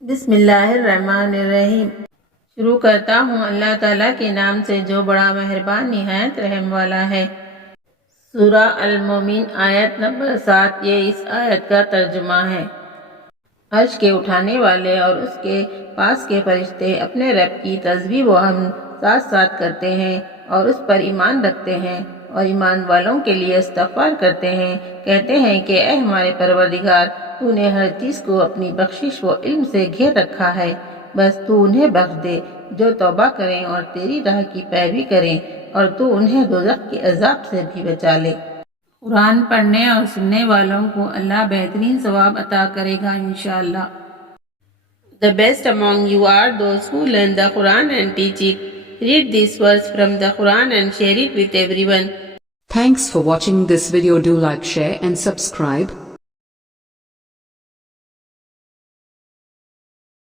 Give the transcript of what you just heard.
بسم اللہ الرحمن الرحیم۔ شروع کرتا ہوں اللہ تعالیٰ کے نام سے جو بڑا مہربان نہایت رحم والا ہے۔ سورہ المومن آیت نمبر 7۔ یہ اس آیت کا ترجمہ ہے۔ عرش کے اٹھانے والے اور اس کے پاس کے فرشتے اپنے رب کی تسبیح و حمد ساتھ ساتھ کرتے ہیں اور اس پر ایمان رکھتے ہیں اور ایمان والوں کے لیے استغفار کرتے ہیں، کہتے ہیں کہ اے ہمارے پروردگار، تو نے ہر چیز کو اپنی بخشش و علم سے گھیر رکھا ہے، بس تو انہیں بخش دے جو توبہ کریں اور تیری راہ کی پیروی کریں، اور تو انہیں دوزخ کے عذاب سے بھی بچا لے۔ قرآن پڑھنے اور سننے والوں کو اللہ بہترین ثواب عطا کرے گا انشاءاللہ۔ The best among you are those who learn the Quran and teach it. Read these words from the Quran and share it with everyone. Thanks for watching this video. Do like, share and subscribe.